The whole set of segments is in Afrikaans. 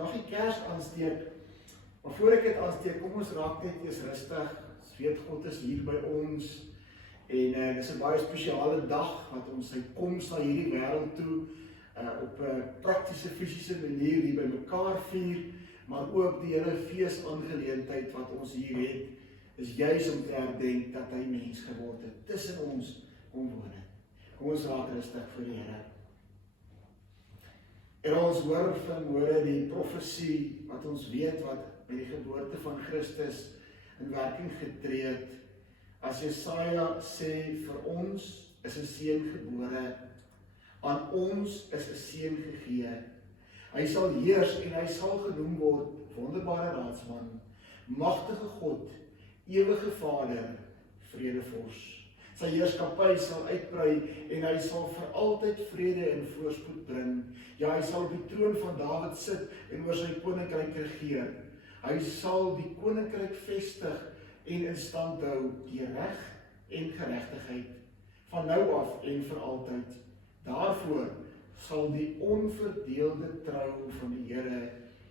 nog die kers aansteek, maar voor ek dit aansteek, kom ons raak net eers rustig. Ons weet God is hier by ons, en dis 'n baie spesiale dag, wat ons sy koms na hierdie wêreld toe, op 'n praktiese, fisiese manier hier by mekaar vier, maar ook die hele feesaangeleentheid wat ons hier het, is juis om te herdenk dat hy mens geword het, tussen ons kom woon het. Kom ons raak rustig vir die Here. En ons hoor vanmôre die profesie, wat ons weet wat met die geboorte van Christus in werking getree het. As Jesaja sê, vir ons is 'n seun gebore, aan ons is 'n seun gegee. Hy sal heers en hy sal genoem word wonderbare raadsman, magtige God, ewige Vader, vredevors. Sy heerskappy sal uitbrei en hy sal vir altyd vrede en voorspoed bring. Ja, hy sal op die troon van Dawid sit en oor sy koninkryk regeer. Hy sal die koninkryk vestig en in stand hou deur reg en geregtigheid, van nou af en vir altyd. Daarvoor sal die onverdeelde trou van die Here,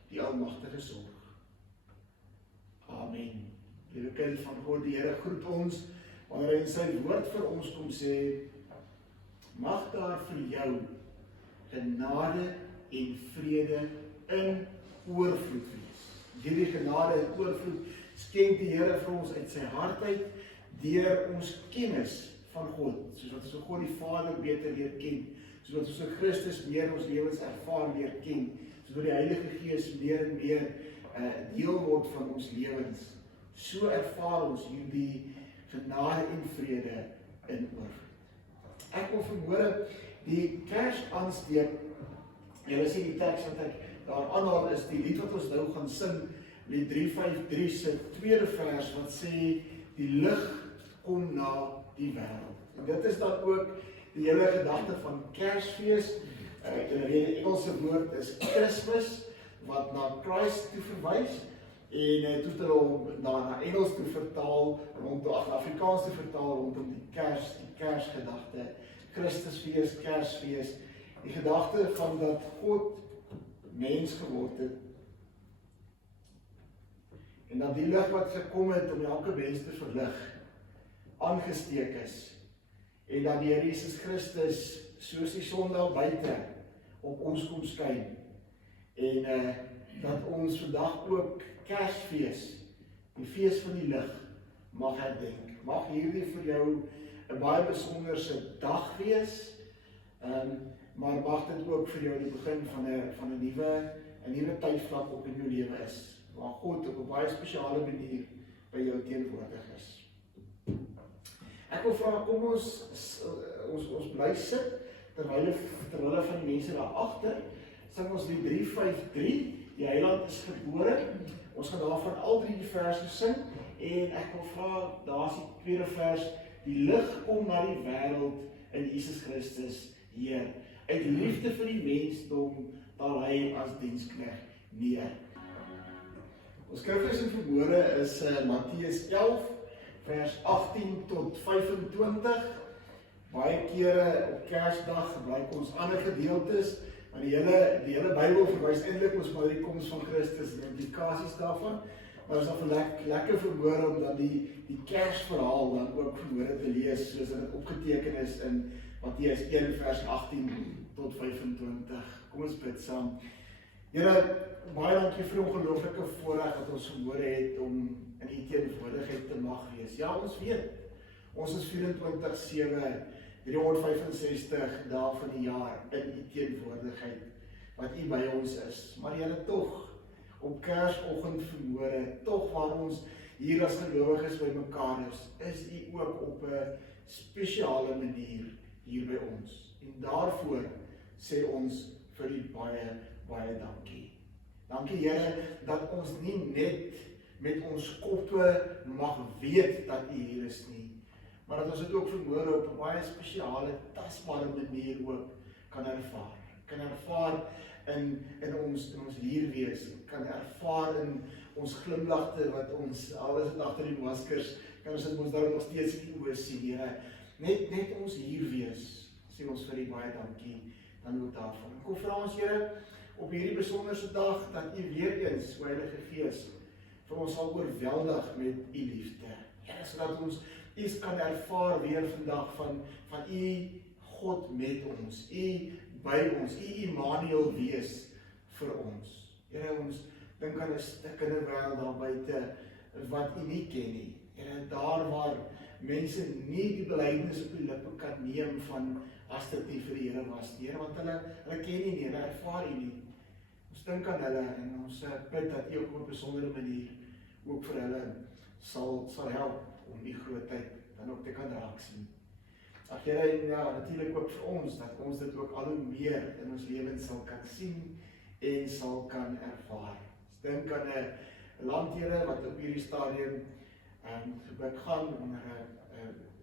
die Almagtige sorg. Amen. Liewe kind van God, die Here groet ons, wanneer hy in sy woord vir ons kom sê, mag daar vir jou genade en vrede in oorvloed wees. Hierdie genade en oorvloed skenk die Here vir ons uit sy hart uit, deur ons kennis van God, soos wat ons God die Vader beter leer ken, soos wat ons Christus meer in ons lewens ervaar leer ken, soos wat die Heilige Gees meer en meer deel word van ons lewens. So ervaar ons hierdie genade en vrede in oorvloed. Ek wil vanmôre die kers aansteek. Julle sien die teks wat ek daar aanhaal is die lied wat ons nou gaan sing, lied 353 se tweede vers wat sê, die lig kom na die wêreld. En dit is dan ook die hele gedagte van Kersfees. Julle weet die Engelse woord is Christmas, wat na Christ toe verwys, en toe het hulle hom na Engels toe vertaal, Afrikaans toe vertaal rondom die Kersgedagte, Christusfees, Kersfees, die gedagte van dat God mens geword het, en dat die lig wat gekom het om elke mens te verlig, aangesteek is, en dat die Here Jesus Christus soos die son daar buite op ons kom skyn, en dat ons vandag ook Kersfees, die fees van die lig, mag herdenk. Mag hierdie vir jou 'n baie besonderse dag wees, maar mag dit ook vir jou die begin van 'n nuwe tydvlak op in jou lewe is, waar God op 'n baie spesiale manier by jou teenwoordig is. Ek wil vra, kom ons bly sit, terwyl van die mense daar agter, sing ons die 353, die Heiland is gebore. Ons gaan daarvan al drie die verse sing, en ek wil vra, daar is die tweede vers, die lig kom na die wêreld in Jesus Christus, Heer. Uit liefde vir die mensdom, daal hy as diensknegt neer. Ons skriflys in vanmôre is Matteus 11, vers 18 tot 25. Baie kere op Kersdag gebruik ons ander gedeeltes, maar die hele Bybel verwys eintlik ons maar die koms van Christus en die implikasies daarvan. Maar is dan lekker vanmôre om dan die Kersverhaal dan ook vanmôre te lees, soos dit opgeteken is in Matteus 1 vers 18 tot 25. Kom ons bid saam. Here, baie dankie vir die ongelooflike voorreg wat ons vanmôre het om in U teenwoordigheid te mag wees. Ja, ons weet, ons is 24/7, 365 dae van die jaar in U teenwoordigheid, wat U by ons is. Maar Here, tog, op Kersoggend vanmôre, tog waar ons hier as gelowiges by mekaar is U ook op 'n spesiale manier hier by ons. En daarvoor sê ons vir U baie dankie. Dankie Here, dat ons nie net met ons koppe mag weet dat U hier is nie, maar dat ons dit ook vanmôre op 'n baie spesiale, tasbare manier ook kan ervaar. Kan ervaar in ons hier wees, kan ervaar in ons glimlagte wat ons, al is dit agter die maskers, kan ons dit ons daar nog steeds in die oë sien, Here. Net ons hier wees, sê ons vir U baie dankie, dan ook daarvan. Kom vra ons Here, op hierdie besonderse dag, dat U weer eens, o Heilige Gees, vir ons sal oorweldig met U liefde. Here, sodat ons iets kan ervaar weer vandag van U God met ons, U by ons, U Immanuel wees vir ons. Here, ons dink aan 'n stikkende wêreld daar buite wat U nie ken nie. Here, daar waar mense nie die belydenis op die lippe kan neem van as dit nie vir die Here was. Here, want hulle ken U nie, hulle ervaar U nie. Ons dink aan hulle en ons bid dat U ook op 'n besondere manier ook vir hulle sal help om die grootheid dan ook te kan raak sien. Ag Here, en ja, natuurlik ook vir ons, dat ons dit ook al hoe meer in ons lewens sal kan sien en sal kan ervaar. Ons dink aan 'n land, Here, wat op hierdie stadium gebuk gaan onder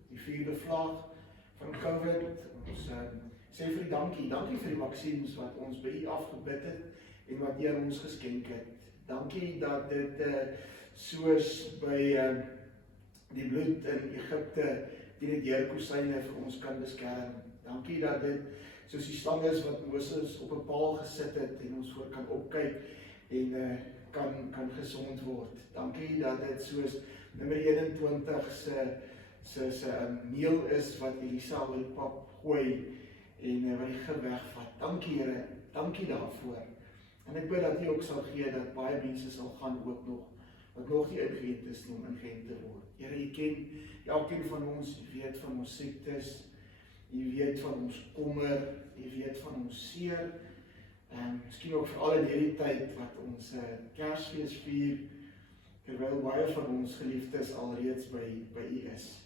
die 4de vlaag van COVID. Ons sê vir U dankie vir die vaksines wat ons by U afgebid het en wat U aan ons geskenk het. Dankie dat dit soos by die bloed in Egipte die deurkosyne vir ons kan beskerm. Dankie dat dit soos die slang is wat Moses op 'n paal gesit het en ons voor kan opkyk en kan gesond word. Dankie dat dit soos Nummer 21 se meel is wat Elisa oor die pap gooi en wat die geweg vat. Dankie Here, dankie daarvoor. En ek bid dat U ook sal gee dat baie mense sal gaan ook nog wat nog nie ingeënt is om ingeënt te word. Here, U ken elkeen van ons, U weet van ons siektes, U weet van ons kommer, U weet van ons seer. Miskien ook veral in hierdie tyd wat ons Kersfees vier, terwyl baie van ons geliefdes alreeds by U is.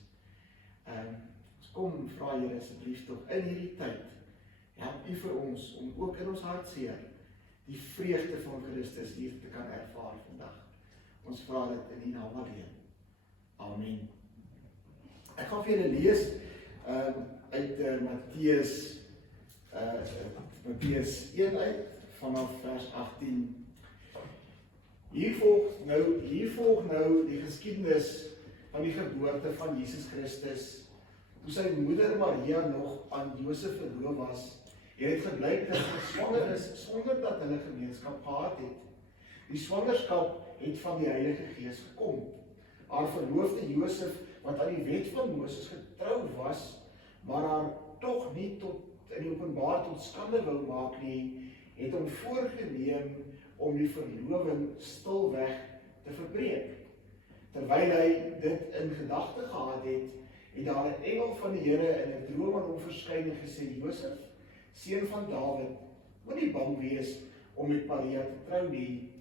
Ons kom vra Here asseblief tog in hierdie tyd, help U vir ons om ook in ons hartseer die vreugde van Christus hier te kan ervaar vandag. Ons vra dit in U naam alleen. Amen. Ek gaan vir julle lees uit Matteus 1 uit, vanaf vers 18. Hier volg nou die geskiedenis van die geboorte van Jesus Christus. Toe sy moeder Maria nog aan Josef verloof was, het gebleik dat sy swanger is sonder dat hulle gemeenskap gehad het. Die swangerskap het van die Heilige Gees gekom. Haar verloofde Josef, wat aan die wet van Moses getrou was, maar haar tog nie in die openbaar tot skande wou maak nie, het hom voorgeneem om die verloving stilweg te verbreek. Terwyl hy dit in gedagte gehad het, het daar 'n engel van die Here in 'n droom aan hom verskyn en gesê: Josef, seun van Dawid, moenie bang wees om met Maria te trou nie,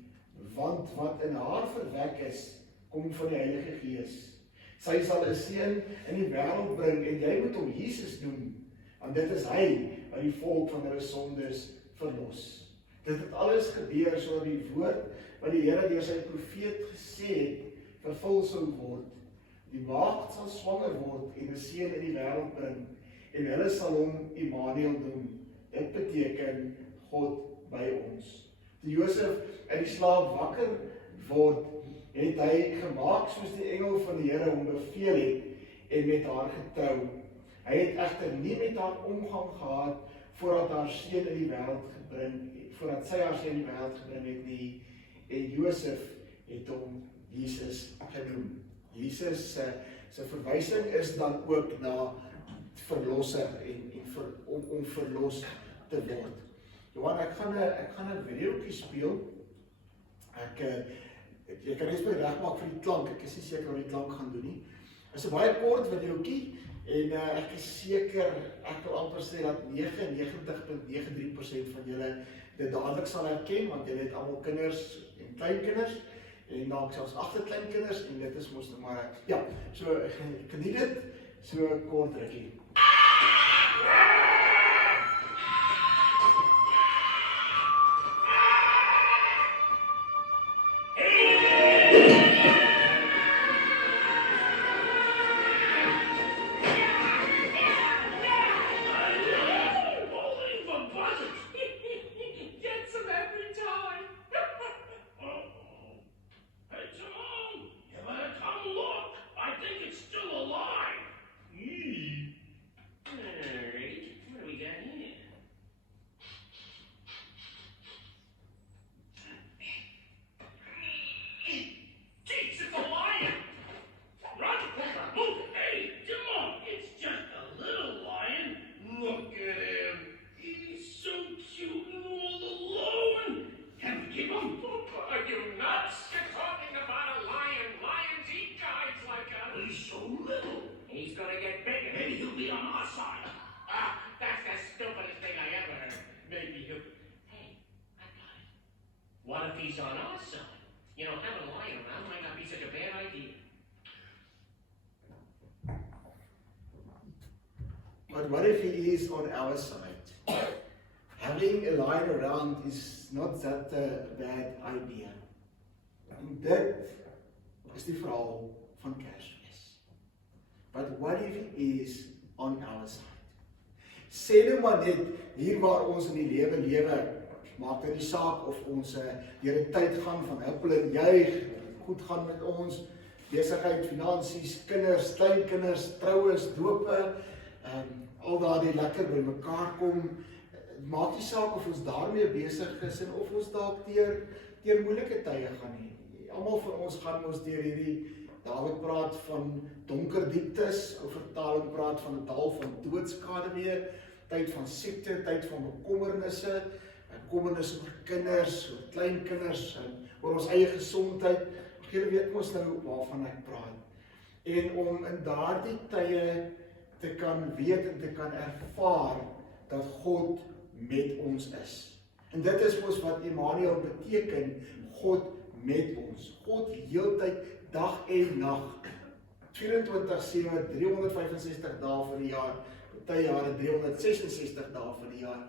want wat in haar verwek is, kom van die Heilige Gees. Sy sal 'n seun in die wêreld bring en jy moet hom Jesus noem, want dit is hy wat die volk van hulle sondes verlos. Dit het alles gebeur sodat die woord wat die Here deur sy profeet gesê het, vervul sou word. Die maagd sal swanger word en 'n seun in die wêreld bring, en hulle sal hom Immanuel noem. Dit beteken God by ons. Toe Josef uit die slaap wakker word, het hy gemaak soos die engel van die Here hom beveel het en met haar getrou. Hy het egter nie met haar omgang gehad voordat sy haar seun in die wêreld gebring het nie, en Josef het hom Jesus genoem. Jesus se verwysing is dan ook na verlosser om verlos te word. Johan, ek gaan 'n videoetjie speel. Jy kan net regmaak vir die klank. Ek is nie seker wat die klank gaan doen nie. Dit is 'n baie kort videoetjie en ek is seker, ek wil amper sê dat 99.93% van julle dit dadelik sal herken, want julle het almal kinders en kleinkinders en dalk selfs agterkleinkinders en dit is mos maar ja, so geniet dit, so kort rukkie. he's on our side? Having a lion around might not be such a bad idea. But what if he is on our side? Having a lion around is not that a bad idea. En dit is die verhaal van Kersfees. But what if he is on our side? Sê nou maar net, hier waar ons in die lewe, maak dit nie saak of ons deur die tyd gaan van huppel en juig, goed gaan met ons, besigheid, finansies, kinders, kleinkinders, troues, dope, al daardie lekker by mekaar kom, maak nie saak of ons daarmee besig is en of ons dalk deur moeilike tye gaan hê. Almal van ons gaan ons deur hierdie, Dawid praat van donker dieptes, ou vertaling praat van 'n dal van doodskade weer, tyd van siekte, tyd van bekommernisse, bekommernisse oor kinders, oor kleinkinders, oor ons eie gesondheid. Julle weet mos nou waarvan ek praat. En om in daardie tye te kan weet en te kan ervaar dat God met ons is. En dit is mos wat Immanuel beteken, God met ons. God heeltyd, dag en nag, 24/7, 365 dae van die jaar, party jare 366 dae van die jaar,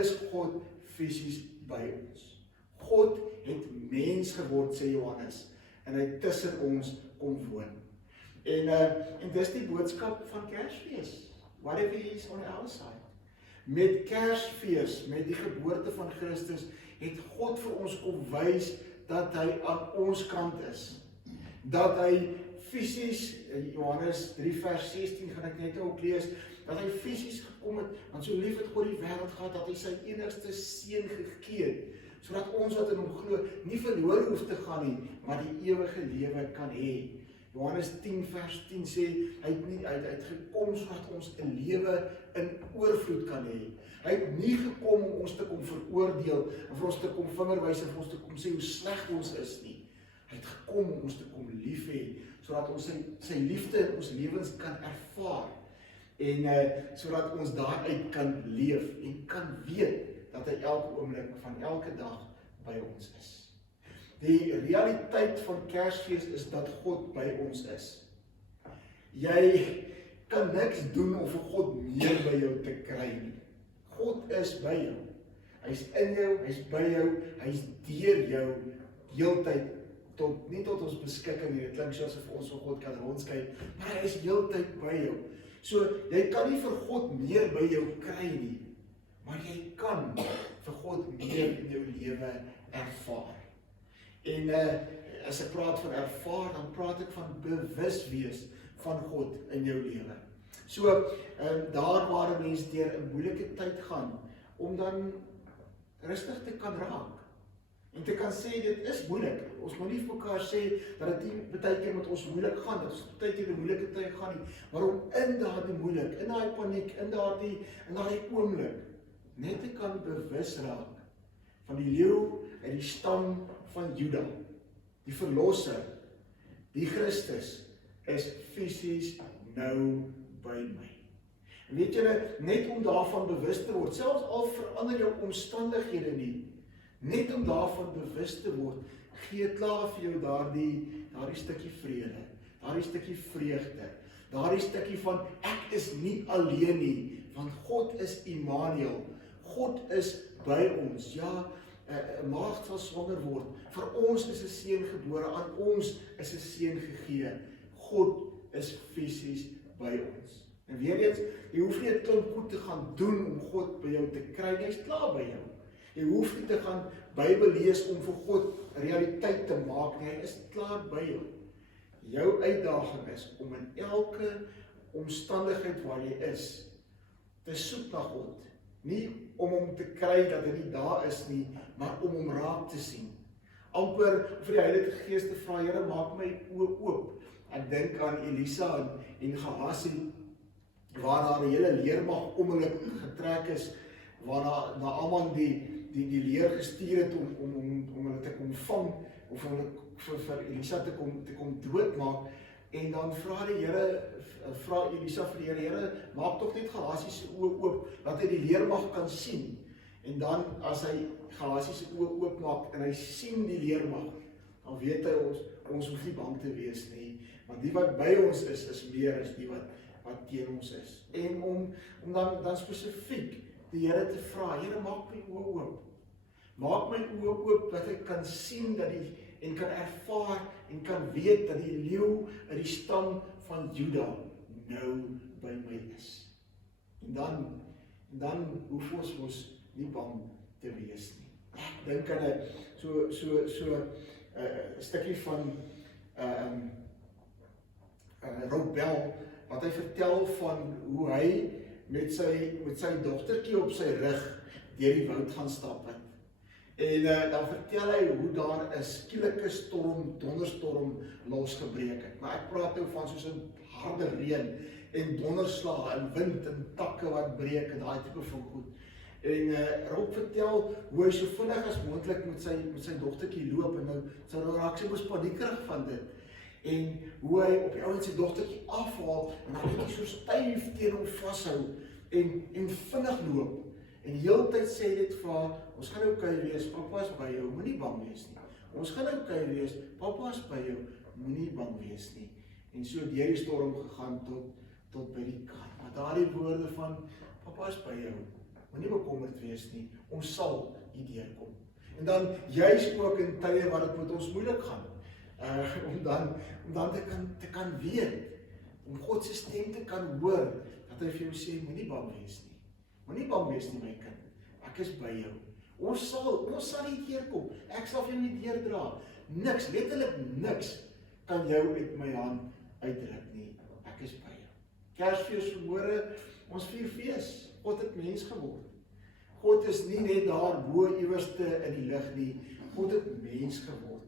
is God fisies by ons. God het mens geword, sê Johannes, en hy tussen ons kom woon. En dis die boodskap van Kersfees. What if he is on our side? Met Kersfees, met die geboorte van Christus, het God vir ons kom wys dat hy aan ons kant is. Dat hy fisies, Johannes 3 vers 16 gaan ek net ook lees, dat hy fisies gekom het, want so lief het God die wêreld gehad, dat hy sy enigste seun gegee het, sodat ons wat in hom glo, nie verlore hoef te gaan nie, maar die ewige lewe kan hê. Johannes 10 vers 10 sê, hy het gekom sodat ons 'n lewe in oorvloed kan hê. Hy het nie gekom om ons te kom veroordeel, en vir ons te kom vingerwys en vir ons te kom sê hoe sleg ons is nie. Hy het gekom om ons te kom lief hê, sodat ons sy liefde in ons lewens kan ervaar, en sodat ons daaruit kan leef, en kan weet, dat hy elke oomblik van elke dag by ons is. Die realiteit van Kersfees is dat God by ons is. Jy kan niks doen om vir God meer by jou te kry nie. God is by jou. Hy's in jou, hy's by jou, hy's deur jou, heeltyd, nie tot ons beskikking nie. Dit klink soos of ons vir God kan rondskyk, maar hy is heeltyd by jou. So, jy kan nie vir God meer by jou kry nie, maar jy kan vir God meer in jou lewe ervaar. En as ek praat van ervaar, dan praat ek van bewus wees van God in jou lewe. So, daar waar 'n mens deur 'n moeilike tyd gaan, om dan rustig te kan raak, en te kan sê, dit is moeilik. Ons moet nie vir mekaar sê, dat dit nie baie keer met ons moeilik gaan, dat ons baie keer 'n moeilike tyd gaan nie, maar om in daardie moeilik, in daai paniek, in daardie oomblik, net te kan bewus raak, van die leeu uit die stam van Juda, die verlosser, die Christus, is fisies nou by my. En weet julle, net om daarvan bewus te word, selfs al verander jou omstandighede nie, net om daarvan bewus te word, gee klaar vir jou daardie stukkie vrede, daardie stukkie vreugde, daardie stukkie van, ek is nie alleen nie, want God is Immanuel, God is by ons, ja, 'n maagd sal swanger word, vir ons is 'n seun gebore, aan ons is 'n seun gegee, God is fisies by ons. En weer eens, jy hoef nie 'n klomp goed te gaan doen om God by jou te kry, hy's klaar by jou. Jy hoef nie te gaan Bybel lees om vir God realiteit te maak nie, hy is klaar by jou. Jou uitdaging is om in elke omstandigheid waar jy is, te soek na God. Nie om hom te kry dat hy nie daar is nie, maar om hom raak te sien. Amper vir die Heilige Gees te vra, Here, maak my oë oop. Ek dink aan Elisa en Gehazi, waar daar 'n hele leermag om hulle getrek is, waar Naaman die leer gestuur het om hulle te kom vang, of hulle vir Elisa te kom doodmaak, en dan vra Elisa vir die Here, maak tog net Gehazi se oë oop, dat hy die leermag kan sien. En dan as hy Galasië se oë oopmaak en hy sien die leermag, dan weet hy ons hoef nie bang te wees nie, want die wat by ons is meer as die wat teen ons is. En om dan spesifiek die Here te vra, Here, maak my oë oop. Maak my oë oop dat ek kan sien en kan ervaar en kan weet dat die leeu uit die stam van Juda nou by my is. En dan hoef ons nie bang te wees nie. Ek dink aan 'n stukkie van Rob Bell, wat hy vertel van hoe hy met sy dogtertjie op sy rug deur die woud gaan stap het. En dan vertel hy hoe daar 'n skielike donderstorm losgebreek het. Maar ek praat nou van soos 'n harde reën en donderslae en wind en takke wat breek en daai tipe van goed. En Rob vertel hoe hy so vinnig as moontlik met sy dogtertjie loop en nou raak sy mos paniekerig van dit. En hoe hy op die ouens sy dogtertjie afhaal en dan net so styf teen hom vashou en vinnig loop. En die hele tyd sê dit vir haar, ons gaan oukei wees, papa is by jou, moenie bang wees nie. Ons gaan oukei wees, papa is by jou, moenie bang wees nie. En so deur die storm gegaan tot by die kar. Maar daardie woorde van, papa is by jou, moenie bekommerd wees nie, ons sal hier deurkom. En dan juis ook in tye wat dit met ons moeilik gaan, om dan te kan weet, om God se stem te kan hoor, dat hy vir jou sê, moenie bang wees nie. Moenie bang wees nie, my kind. Ek is by jou. Ons sal nie deurkom. Ek sal vir jou nie deurdra. Niks, letterlik niks, kan jou uit my hand uitruk nie. Ek is by jou. Kersfees vanmôre, ons vier fees. God het mens geword. God is nie net daar bo iewerste in die lug nie. God het mens geword.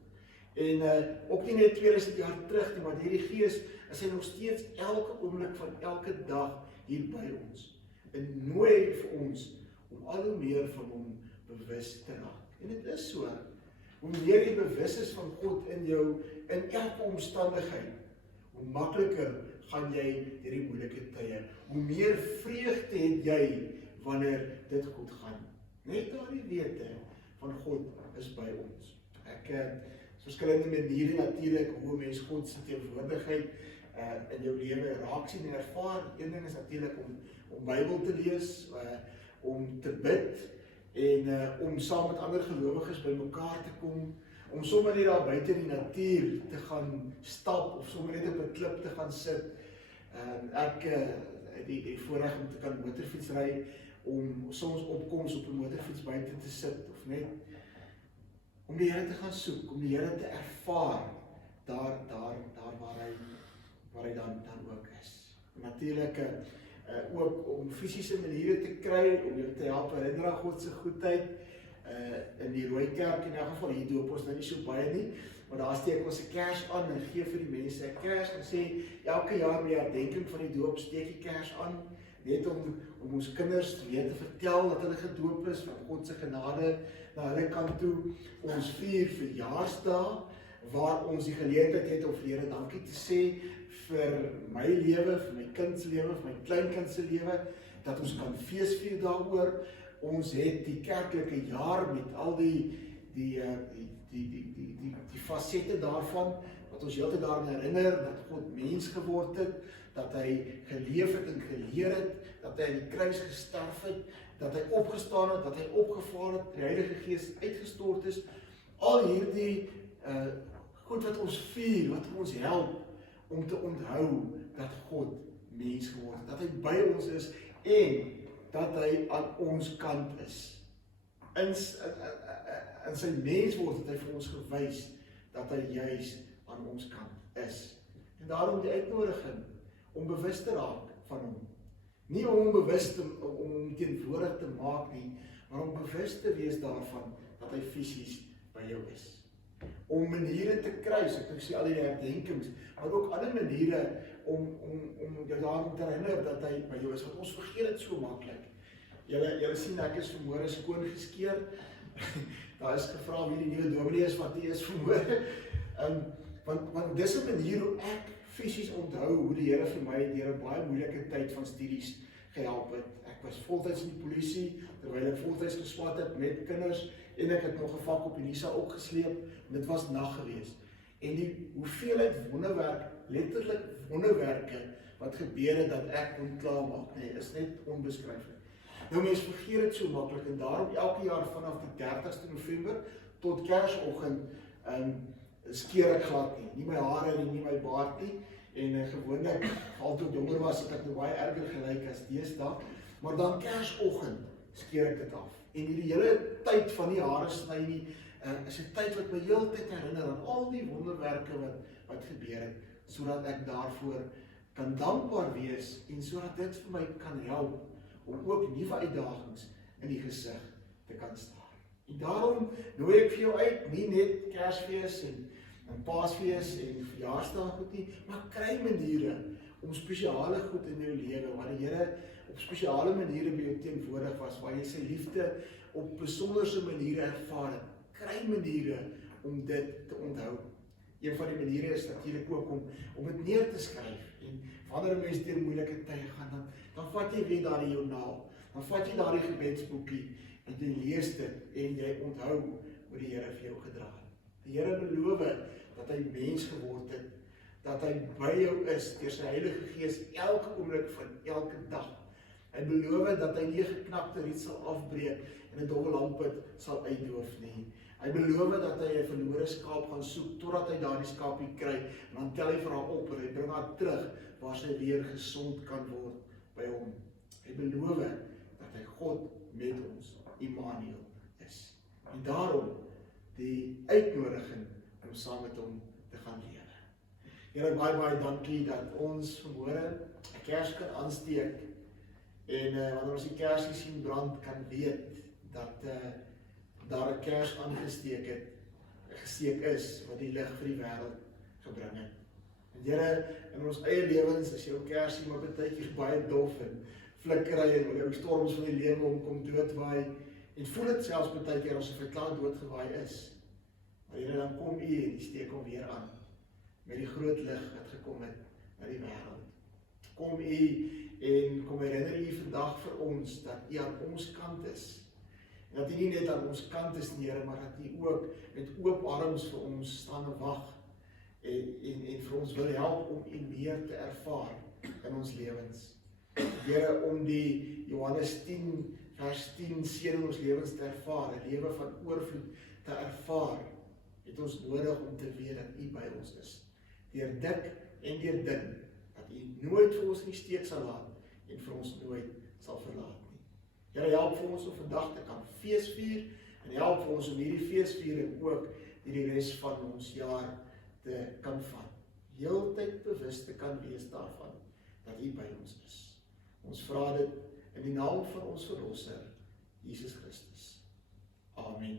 En ook nie net 2000 jaar terug nie, maar hierdie Gees is hy nog steeds elke oomblik van elke dag hier by ons. En nooi vir ons om al hoe meer van hom bewus te raak. En dit is so, hoe meer jy bewus is van God in jou, in elke omstandigheid, hoe makliker gaan jy deur die moeilike tye, hoe meer vreugde het jy wanneer dit goed gaan. Net daardie wete van God is by ons. Ek verskillende maniere natuurlik hoe mens God se teenwoordigheid in jou lewe raak sien en ervaar. Een ding is natuurlik om Bybel te lees, om te bid en om saam met ander gelowiges by mekaar te kom, om sommer net daar buite die natuur te gaan stap of sommer net op 'n klip te gaan sit. Ek het die voorreg om te kan motorfiets ry, om soms opkoms op 'n motorfiets buite te sit of net om die Here te gaan soek, om die Here te ervaar daar waar hy dan ook is. Natuurlik ook om fisiese maniere te kry, om jou te help herinner aan God se goedheid. In die Rooi Kerk, in elk geval, hier doop ons nou nie so baie nie, maar daar steek ons 'n kers aan en gee vir die mense 'n kers en sê, elke jaar met die herdenking van die doop steek die kers aan, net om ons kinders weer te vertel dat hulle gedoop is, van God se genade na hulle kant toe. Ons vier verjaarsdae, waar ons die geleentheid het om vir die Here dankie te sê vir my lewe, vir my kind se lewe, vir my kleinkind se lewe, dat ons kan feesvier daaroor. Ons het die kerklike jaar met al die fasette daarvan, wat ons heeltyd daaraan herinner, dat God mens geword het, dat hy geleef het en geleer het, dat hy aan die kruis gesterf het, dat hy opgestaan het, dat hy opgevaar het, die Heilige Gees uitgestort is. Al hierdie goed wat ons vier, wat ons help om te onthou dat God mens geword het, dat hy by ons is en dat hy aan ons kant is. In sy mens word het hy vir ons gewys dat hy juis aan ons kant is. En daarom die uitnodiging om bewus te raak van hom. Nie om hom bewus om hom teenwoordig te maak nie, maar om bewus te wees daarvan dat hy fisies by jou is. Om maniere te kry, so ek sê al die herdenkings, maar ook ander maniere om jou daarom te herinner dat hy by jou is, want ons vergeet dit so maklik. Julle sien, ek is vanmôre skoon geskeer. Daar is gevra wie die nuwe dominee is, wat die is vanmôre. Want dis 'n manier hoe ek fisies onthou hoe die Here vir my deur 'n baie moeilike tyd van studies gehelp het. Ek Ek was voltyds in die polisie, terwyl ek voltyds geswat het met kinders, en ek het nog 'n vak op Unisa opgesleep, en dit was nag geweest. En die hoeveelheid wonderwerk, letterlik wonderwerke, wat gebeur het dat ek kon klaarmaak, nee, is net onbeskryflik. Nou mens vergeet dit so maklik, en daarom elke jaar vanaf die 30ste November tot Kersoggend skeer ek glad nie my hare nie my baard nie, en gewoonlik, al toe jonger was, het ek nou baie erger gelyk as deesdae, maar dan Kersoggend skeer ek dit af. En die hele tyd van die hare sny nie, is 'n tyd wat my heeltyd herinner aan al die wonderwerke wat gebeur het, sodat ek daarvoor kan dankbaar wees, en sodat dit vir my kan help, om ook nuwe uitdagings in die gesig te kan staar. En daarom nooi ek vir jou uit, nie net Kersfees en Paasfees en verjaarsdag goed nie, maar kry maniere om spesiale goed in jou lewe, waar die Here op spesiale maniere by jou teenwoordig was, waar jy sy liefde op besonderse maniere ervaar het. Kry maniere om dit te onthou. Een van die maniere is natuurlik ook om dit neer te skryf. En wanneer 'n mens deur moeilike tye gaan, dan vat jy weer daardie joernaal, dan vat jy daardie gebedsboekie en jy lees dit en jy onthou hoe die Here vir jou gedra het. Die Here beloof dat hy mens geword het, dat hy by jou is deur sy Heilige Gees elke oomblik van elke dag. Hy beloof dat hy nie 'n geknakte riet sal afbreek en 'n dowwe lampet sal uitdoof nie. Hy beloof dat hy 'n verlore skaap gaan soek totdat hy daardie skaapie kry, en dan tel hy vir haar op en hy bring haar terug waar sy weer gesond kan word by hom. Hy beloof dat hy God met ons, Immanuel, is. En daarom die uitnodiging om saam met hom te gaan lewe. Here, baie dankie dat ons vanmôre 'n kers kan aansteek, en wanneer ons die kersie sien brand, kan weet dat daar 'n kers gesteek is, wat die lig vir die wêreld gebring het. En Here, in ons eie lewens is jou kersie maar baie keer baie dof en flikkery en ou storms van die lewe kom doodwaai, en voel dit selfs baie keer asof hy klaar doodgewaai is. Maar Here, dan kom U en U steek hom weer aan met die groot lig wat gekom het na die wêreld. Kom U en kom herinner U vandag vir ons dat U aan ons kant is. En dat U nie net aan ons kant is nie, Here, maar dat U ook met oop arms vir ons staan en wag en vir ons wil help om U meer te ervaar in ons lewens. Here, om die Johannes 10 vers 10 seën in ons lewens te ervaar, 'n lewe van oorvloed te ervaar, het ons nodig om te weet dat U by ons is. Deur dik en deur dun, dat U nooit vir ons in die steek sal laat en vir ons nooit sal verlaat nie. Here, help vir ons om vandag te kan feesvier, en help vir ons om hierdie feesviering ook die res van ons jaar te kan vat. Heeltyd bewus te kan wees daarvan, dat U by ons is. Ons vra dit in die naam van ons Verlosser, Jesus Christus. Amen.